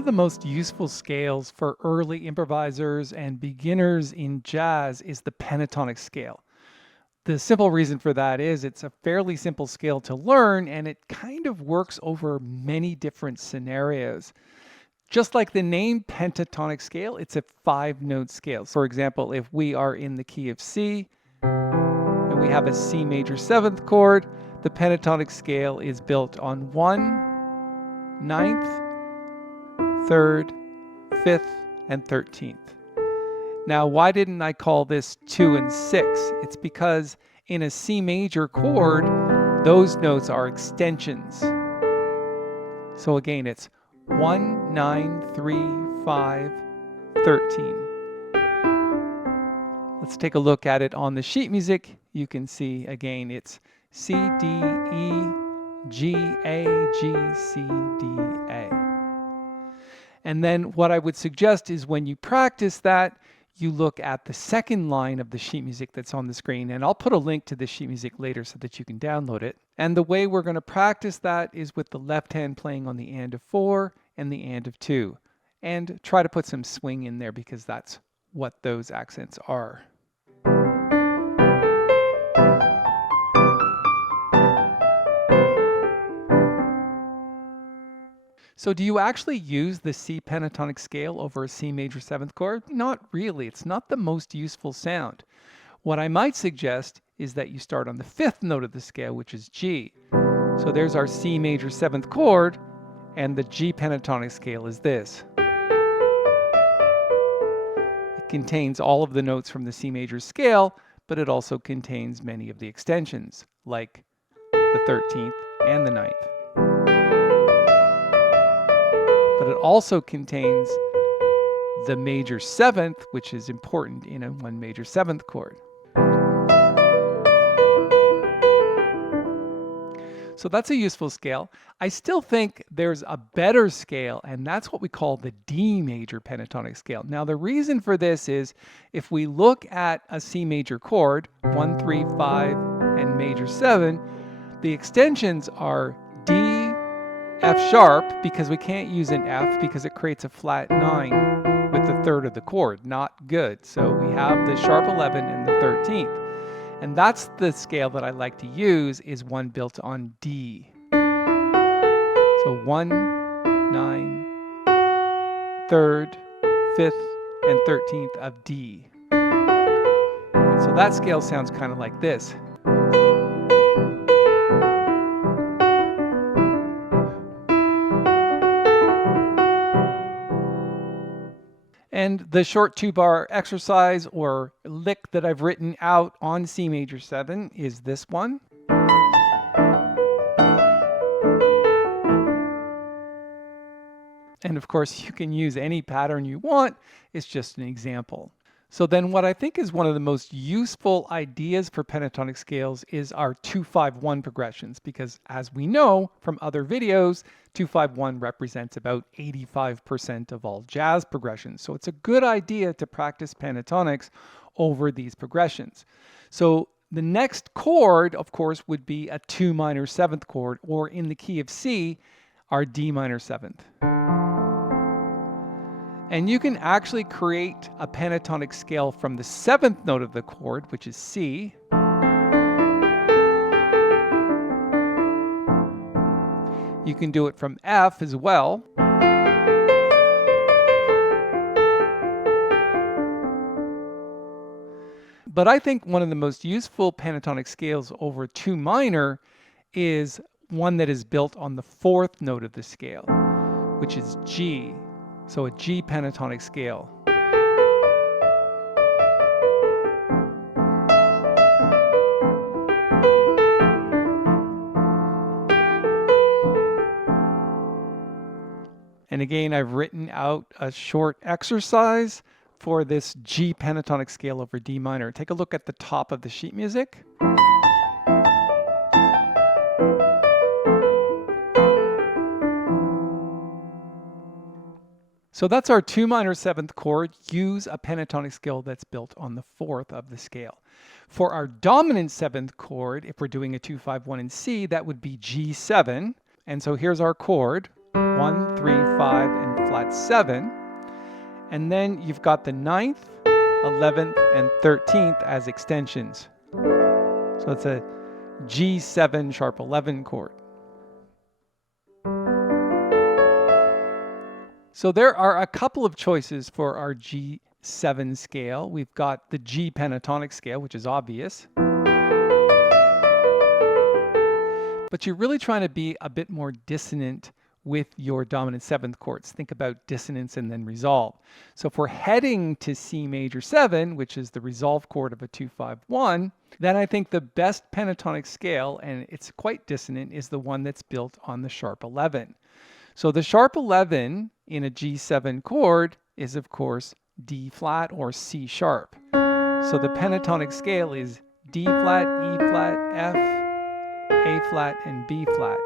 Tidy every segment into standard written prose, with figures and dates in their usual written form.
of the most useful scales for early improvisers and beginners in jazz is the pentatonic scale. The simple reason for that is it's a fairly simple scale to learn, and it kind of works over many different scenarios. Just like the name pentatonic scale, it's a 5-note scale. For example, if we are in the key of C and we have a C major 7th chord, the pentatonic scale is built on 1, 9th, 3rd, 5th, and 13th. Now, why didn't I call this 2 and 6? It's because in a C major chord, those notes are extensions. So again, it's 1, 9, 3, 5, 13. Let's take a look at it on the sheet music. You can see again, it's C, D, E, G, A, G, C, D, A. And then what I would suggest is when you practice that, you look at the second line of the sheet music that's on the screen, and I'll put a link to the sheet music later so that you can download it. And the way we're going to practice that is with the left hand playing on the and of 4 and the and of 2. And try to put some swing in there because that's what those accents are. So do you actually use the C pentatonic scale over a C major 7th chord? Not really. It's not the most useful sound. What I might suggest is that you start on the 5th note of the scale, which is G. So there's our C major 7th chord, and the G pentatonic scale is this. It contains all of the notes from the C major scale, but it also contains many of the extensions, like the 13th and the 9th. But it also contains the major 7th, which is important in a 1 major 7th chord. So that's a useful scale. I still think there's a better scale, and that's what we call the D major pentatonic scale. Now the reason for this is if we look at a C major chord, 1, 3, 5, and major 7, the extensions are D, F sharp, because we can't use an F because it creates a flat 9 with the 3rd of the chord. Not good. So we have the sharp 11 and the 13th. And that's the scale that I like to use, is one built on D. So 1, 9, 3rd, 5th, and 13th of D. And so that scale sounds kind of like this. And the short 2-bar exercise or lick that I've written out on C major 7 is this one. And of course, you can use any pattern you want. It's just an example. So then what I think is one of the most useful ideas for pentatonic scales is our 2-5-1 progressions, because as we know from other videos, 2-5-1 represents about 85% of all jazz progressions. So it's a good idea to practice pentatonics over these progressions. So the next chord, of course, would be a 2 minor 7th chord, or in the key of C, our D minor 7th. And you can actually create a pentatonic scale from the 7th note of the chord, which is C. You can do it from F as well. But I think one of the most useful pentatonic scales over 2 minor is one that is built on the 4th note of the scale, which is G. So a G pentatonic scale. And again, I've written out a short exercise for this G pentatonic scale over D minor. Take a look at the top of the sheet music. So that's our 2 minor 7th chord. Use a pentatonic scale that's built on the 4th of the scale. For our dominant 7th chord, if we're doing a 2-5-1 in C, that would be G7. And so here's our chord. 1, 3, 5, and flat 7. And then you've got the 9th, 11th, and 13th as extensions. So it's a G7 sharp 11 chord. So there are a couple of choices for our G7 scale. We've got the G pentatonic scale, which is obvious. But you're really trying to be a bit more dissonant with your dominant 7th chords. Think about dissonance and then resolve. So if we're heading to C major 7, which is the resolve chord of a 2-5-1, then I think the best pentatonic scale, and it's quite dissonant, is the one that's built on the sharp 11. So the sharp 11 in a G7 chord is, of course, D flat or C sharp. So the pentatonic scale is D flat, E flat, F, A flat, and B flat.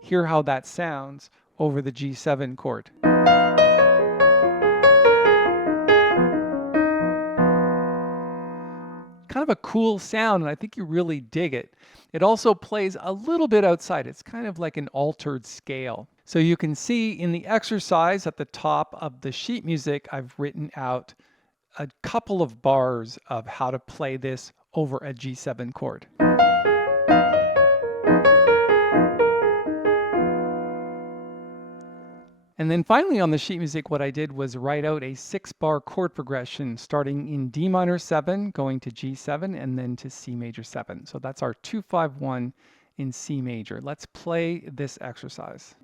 Hear how that sounds over the G7 chord. Kind of a cool sound, and I think you really dig it. It also plays a little bit outside. It's kind of like an altered scale. So you can see in the exercise at the top of the sheet music, I've written out a couple of bars of how to play this over a G7 chord. And then finally on the sheet music, what I did was write out a 6-bar chord progression starting in D minor 7, going to G7, and then to C major 7. So that's our 2-5-1 in C major. Let's play this exercise.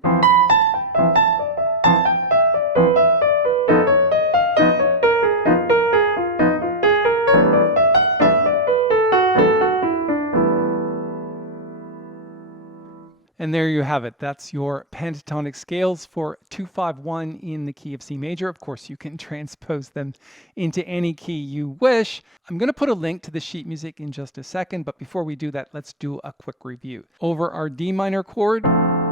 And there you have it. That's your pentatonic scales for 2-5-1 in the key of C major. Of course, you can transpose them into any key you wish. I'm going to put a link to the sheet music in just a second, but before we do that, let's do a quick review. Over our D minor chord,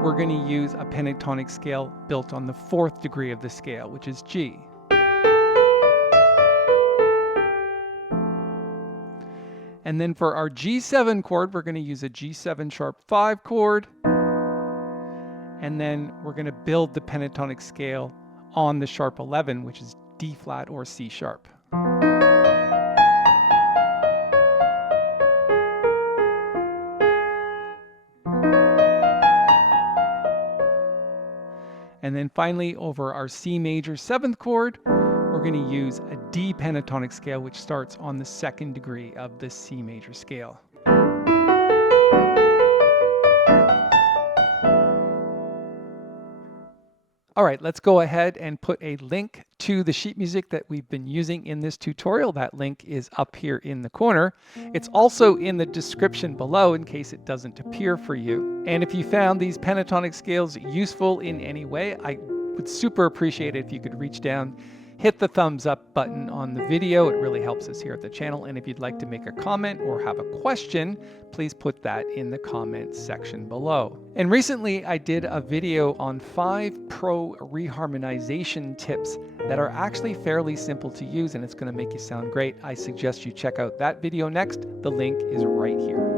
we're going to use a pentatonic scale built on the 4th degree of the scale, which is G. And then for our G7 chord, we're going to use a G7 sharp 5 chord. And then we're going to build the pentatonic scale on the sharp 11, which is D flat or C sharp. And then finally, over our C major 7th chord, we're going to use a D pentatonic scale, which starts on the 2nd degree of the C major scale. All right, let's go ahead and put a link to the sheet music that we've been using in this tutorial. That link is up here in the corner. It's also in the description below in case it doesn't appear for you. And if you found these pentatonic scales useful in any way, I would super appreciate it if you could reach down, hit the thumbs up button on the video. It really helps us here at the channel. And if you'd like to make a comment or have a question, please put that in the comments section below. And recently I did a video on 5 pro reharmonization tips that are actually fairly simple to use, and it's going to make you sound great. I suggest you check out that video next. The link is right here.